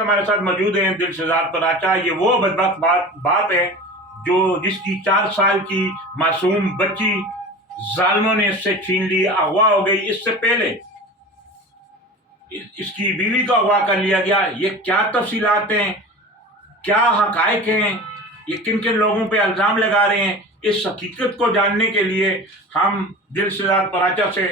हमारे साथ मौजूद हैं दिलशदार पराचा। ये वो बदबख्त बाप है जो जिसकी 4 साल की मासूम बच्ची जालिमों ने इससे छीन ली, अगवा हो गई। इससे पहले इसकी बीवी को अगवा कर लिया गया। ये क्या तफसीलात हैं, क्या हकायक हैं, ये किन किन लोगों पे इल्ज़ाम लगा रहे हैं, इस हकीकत को जानने के लिए हम दिलशदार पराचा से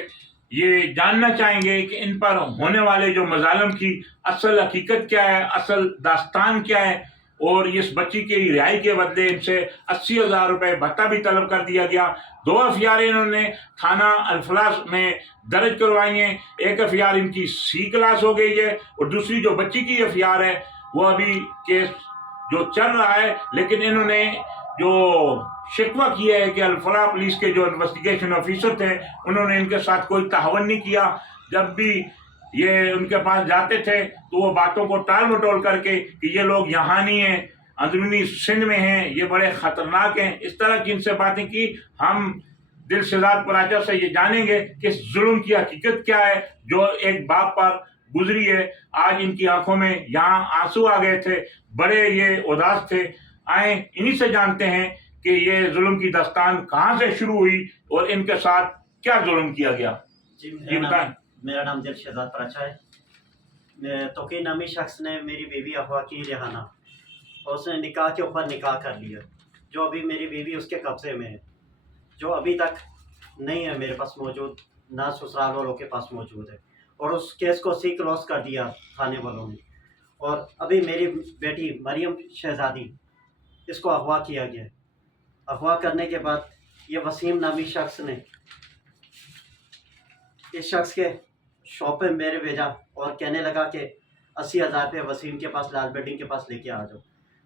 ये जानना चाहेंगे कि इन पर होने वाले जो मजालिम की असल हकीकत क्या है, असल दास्तान क्या है। और इस बच्ची की रिहाई के बदले इनसे 80,000 रुपये भत्ता भी तलब कर दिया गया। 2 एफआईआर इन्होंने थाना अल्फलाह में दर्ज करवाई हैं। एक एफआईआर इनकी C क्लास हो गई है और दूसरी जो बच्ची की एफआईआर है वो अभी केस जो चल रहा है। लेकिन इन्होंने जो शिकवा किया है कि अल्फलाह पुलिस के जो इन्वेस्टिगेशन ऑफिसर थे उन्होंने इनके साथ कोई तावन नहीं किया। जब भी ये उनके पास जाते थे तो वो बातों को टाल मटोल करके कि ये लोग यहाँ नहीं हैं, अंदरूनी सिंध में हैं, ये बड़े ख़तरनाक हैं, इस तरह की इनसे बातें की। हम दिलशदार पराचा से ये जानेंगे कि इस जुल्म की हकीकत क्या है जो एक बाप पर गुजरी है। आज इनकी आंखों में यहाँ आंसू आ गए थे, बड़े ये उदास थे। आए इन्हीं से जानते हैं कि ये जुल्म की दास्तान कहाँ से शुरू हुई और इनके साथ क्या जुल्म किया गया। जी बताएं। मेरा नाम दिलशदार पराचा है। तोकी नामी शख्स ने मेरी बीवी अगवा की रिहाना और उसने निकाह के ऊपर निकाह कर लिया, जो अभी मेरी बीवी उसके कब्जे में है, जो अभी तक नहीं है मेरे पास मौजूद, ना ससुराल वालों के पास मौजूद है। और उस केस को C क्लोज कर दिया थाने वालों ने। और अभी मेरी बेटी मरियम शहजादी, इसको अगवा किया गया। अगवा करने के बाद ये वसीम नामी शख्स ने इस शख्स के शॉप पे मेरे भेजा और कहने लगा कि 80,000 रुपये वसीम के पास लाल बिल्डिंग के पास लेके आ जाओ।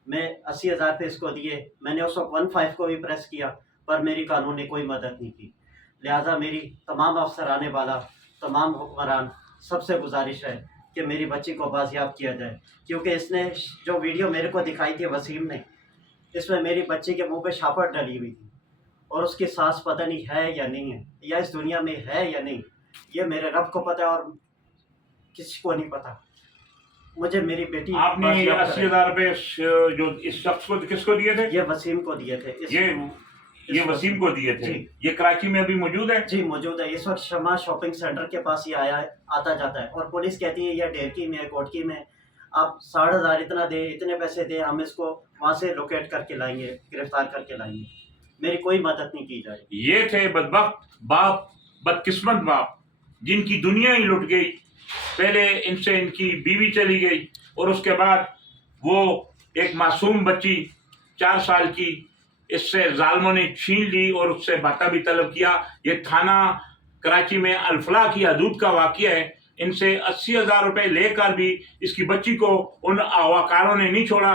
मैं 80,000 रुपये इसको दिए। मैंने उस वक्त 15 को भी प्रेस किया पर मेरी कानून ने कोई मदद नहीं की। लिहाजा मेरी तमाम अफसराने वाला, तमाम हुक्मरान सबसे गुजारिश है कि मेरी बच्ची को बाजियाब किया जाए, क्योंकि इसने जो वीडियो मेरे को दिखाई थी वसीम ने, इसमें मेरी बच्ची के मुंह पे शापट डली हुई थी और उसकी सांस पता नहीं है या नहीं है, या इस दुनिया में है या नहीं, ये मेरे रब को पता है और किसी को नहीं पता। मुझे मेरी बेटी आपने 80,000 रुपये जो इस शख्स को किसको दिए थे? ये वसीम को दिए थे। ये वसीम को दिए थे। ये कराची में अभी मौजूद है? जी मौजूद है। इस वक्त शमा शॉपिंग सेंटर के पास ही आता जाता है और पुलिस कहती है यह ढेरकी में है, कोटकी में। आप 60,000 इतना दे, इतने पैसे दे, हम इसको वहाँ से लोकेट करके लाएंगे, गिरफ्तार करके लाएंगे। मेरी कोई मदद नहीं की जाए। ये थे बदबख्त बाप, बदकिस्मत बाप, जिनकी दुनिया ही लुट गई। पहले इनसे इनकी बीवी चली गई और उसके बाद वो एक मासूम बच्ची 4 साल की इससे जालिमों ने छीन ली और उससे भत्ता भी तलब किया। ये थाना कराची में अल्फलाह की हदूद का वाक़या है। इनसे 80,000 रुपये लेकर भी इसकी बच्ची को उन अगवाकारों ने नहीं छोड़ा।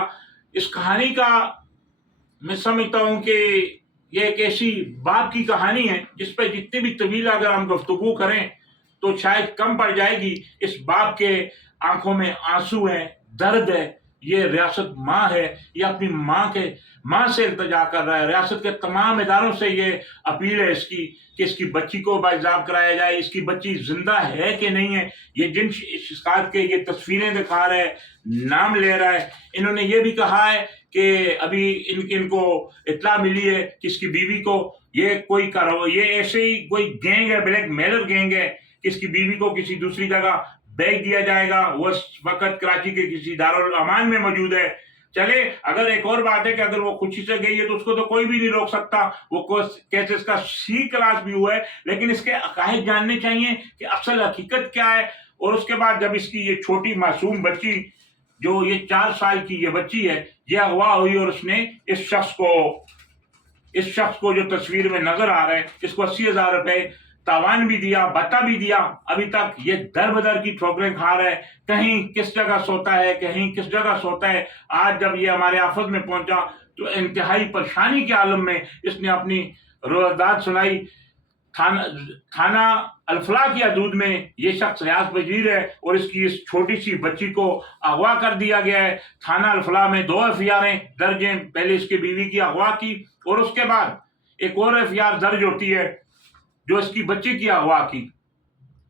इस कहानी का मैं समझता हूँ कि ये एक ऐसी बाप की कहानी है जिस पर जितनी भी तवील अगर हम गुफ्तगू करें तो शायद कम पड़ जाएगी। इस बाप के आंखों में आंसू है, दर्द है। ये रियासत माँ है, ये अपनी माँ से इल्तिजा कर रहा है। रियासत के तमाम इदारों से ये अपील है इसकी कि इसकी बच्ची को बाइजाब कराया जाए। इसकी बच्ची जिंदा है कि नहीं है। ये जिन शिकायत के ये तस्वीरें दिखा रहा है, नाम ले रहा है, इन्होंने ये भी कहा है कि अभी इनको इत्ला मिली है कि इसकी बीवी को ये ऐसे ही कोई गैंग है, ब्लैक मेलर गैंग है कि इसकी बीवी को किसी दूसरी जगह भेज दिया जाएगा। वो इस वक्त कराची के किसी दारुल अमान में मौजूद है। चले, अगर एक और बात है कि अगर वो खुशी से गई है तो उसको तो कोई भी नहीं रोक सकता। वो केस इसका C क्लास भी हुआ है, लेकिन इसके हकायक जानने चाहिए कि असल हकीकत क्या है। और उसके बाद जब इसकी ये छोटी मासूम बच्ची, जो ये 4 साल की ये बच्ची है, ये अगवा हुई और उसने इस शख्स को जो तस्वीर में नजर आ रहा है, इसको 80,000 रुपये तावान भी दिया, भत्ता भी दिया। अभी तक ये दर बदर की ठोकरें खा रहा है, कहीं किस जगह सोता है, कहीं किस जगह सोता है। आज जब ये हमारे आफत में पहुंचा तो इंतहाई परेशानी के आलम में इसने अपनी रोजदाद सुनाई। थाना अल्फलाह की हदूद में ये शख्स रियाज पजीर है और इसकी इस छोटी सी बच्ची को अगवा कर दिया गया है। थाना अल्फलाह में 2 एफआईआर दर्ज हैं। पहले इसकी बीवी की अगवा की और उसके बाद एक और एफआईआर दर्ज होती है जो इसकी बच्ची की अगवा की।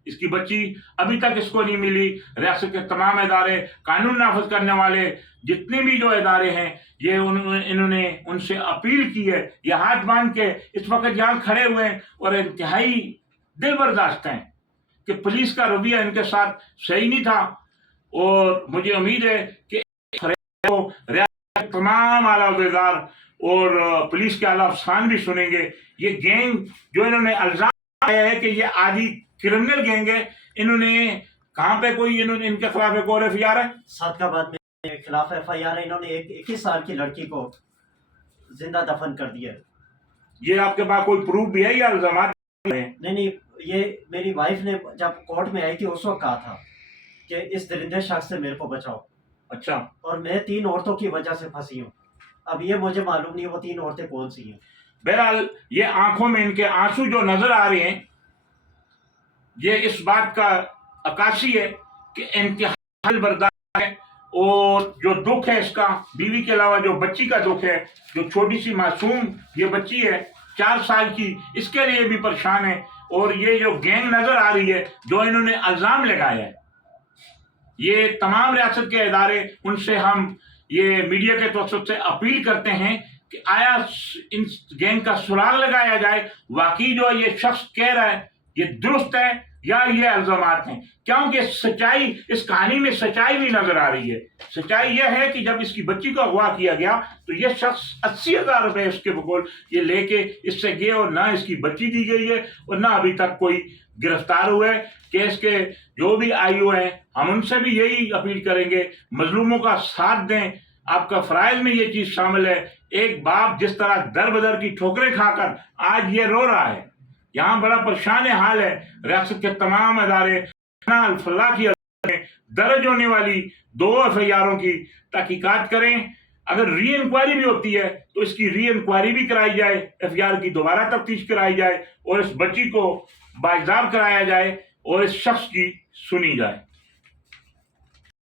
اس کی بچی ابھی تک اس کو نہیں ملی. ریاست کے تمام ادارے, قانون نافذ کرنے والے جتنے بھی جو ادارے ہیں, یہ انہوں نے ان سے اپیل کی ہے, یہ ہاتھ باندھ کے اس وقت یہاں کھڑے ہوئے ہیں اور انتہائی دل برداشت ہیں کہ پولیس کا رویہ ان کے ساتھ صحیح نہیں تھا. اور مجھے امید ہے کہ ریاست کے تمام اعلیٰ عہدیدار اور پولیس کے اعلیٰ افسران بھی سنیں گے. یہ گینگ جو انہوں نے الزام لگایا ہے کہ یہ آدھی کرمنل گینگ ہے, انہوں نے کہاں پہ کوئی ان کے خلاف ایک اور FIR ہے, صادقآباد میں خلاف FIR ہے. انہوں نے ایک 21 سال کی لڑکی کو زندہ دفن کر دیا ہے. یہ آپ کے پاس کوئی پروف بھی ہے یا الزامات ہیں؟ نہیں, یہ میری وائف نے جب کورٹ میں آئی تھی اس وقت کہا تھا کہ اس درندے شخص سے میرے کو بچاؤ. اچھا, اور میں 3 عورتوں کی وجہ سے پھنسی ہوں. اب یہ مجھے معلوم نہیں وہ 3 عورتیں کون سی ہیں. بہرحال یہ آنکھوں میں ان کے آنسو جو نظر آ رہے ہیں, یہ اس بات کا عکاسی ہے کہ انتہائی برداشت ہے. اور جو دکھ ہے اس کا, بیوی کے علاوہ جو بچی کا دکھ ہے, جو چھوٹی سی معصوم یہ بچی ہے 4 سال کی, اس کے لیے بھی پریشان ہے. اور یہ جو گینگ نظر آ رہی ہے جو انہوں نے الزام لگایا ہے, یہ تمام ریاست کے ادارے, ان سے ہم یہ میڈیا کے توسط سے اپیل کرتے ہیں کہ آیا ان گینگ کا سراغ لگایا جائے, واقعی جو یہ شخص کہہ رہا ہے یہ درست ہے یا یہ الزامات ہیں. کیونکہ سچائی, اس کہانی میں سچائی بھی نظر آ رہی ہے. سچائی یہ ہے کہ جب اس کی بچی کو اغوا کیا گیا تو یہ شخص 80,000 روپے اس کے بقول یہ لے کے اس سے گئے, اور نہ اس کی بچی دی گئی ہے اور نہ ابھی تک کوئی گرفتار ہوئے. کیس کے جو بھی IO ہیں, ہم ان سے بھی یہی اپیل کریں گے, مظلوموں کا ساتھ دیں. آپ کا فرائض میں یہ چیز شامل ہے. ایک باپ جس طرح در بدر کی ٹھوکریں کھا کر آج یہ رو رہا ہے, یہاں بڑا پریشان حال ہے. ریاست کے تمام ادارے الفلاح کی درج ہونے والی 2 FIRوں کی تحقیقات کریں. اگر ری انکوائری بھی ہوتی ہے تو اس کی ری انکوائری بھی کرائی جائے, FIR کی دوبارہ تفتیش کرائی جائے اور اس بچی کو بااعزاب کرایا جائے اور اس شخص کی سنی جائے.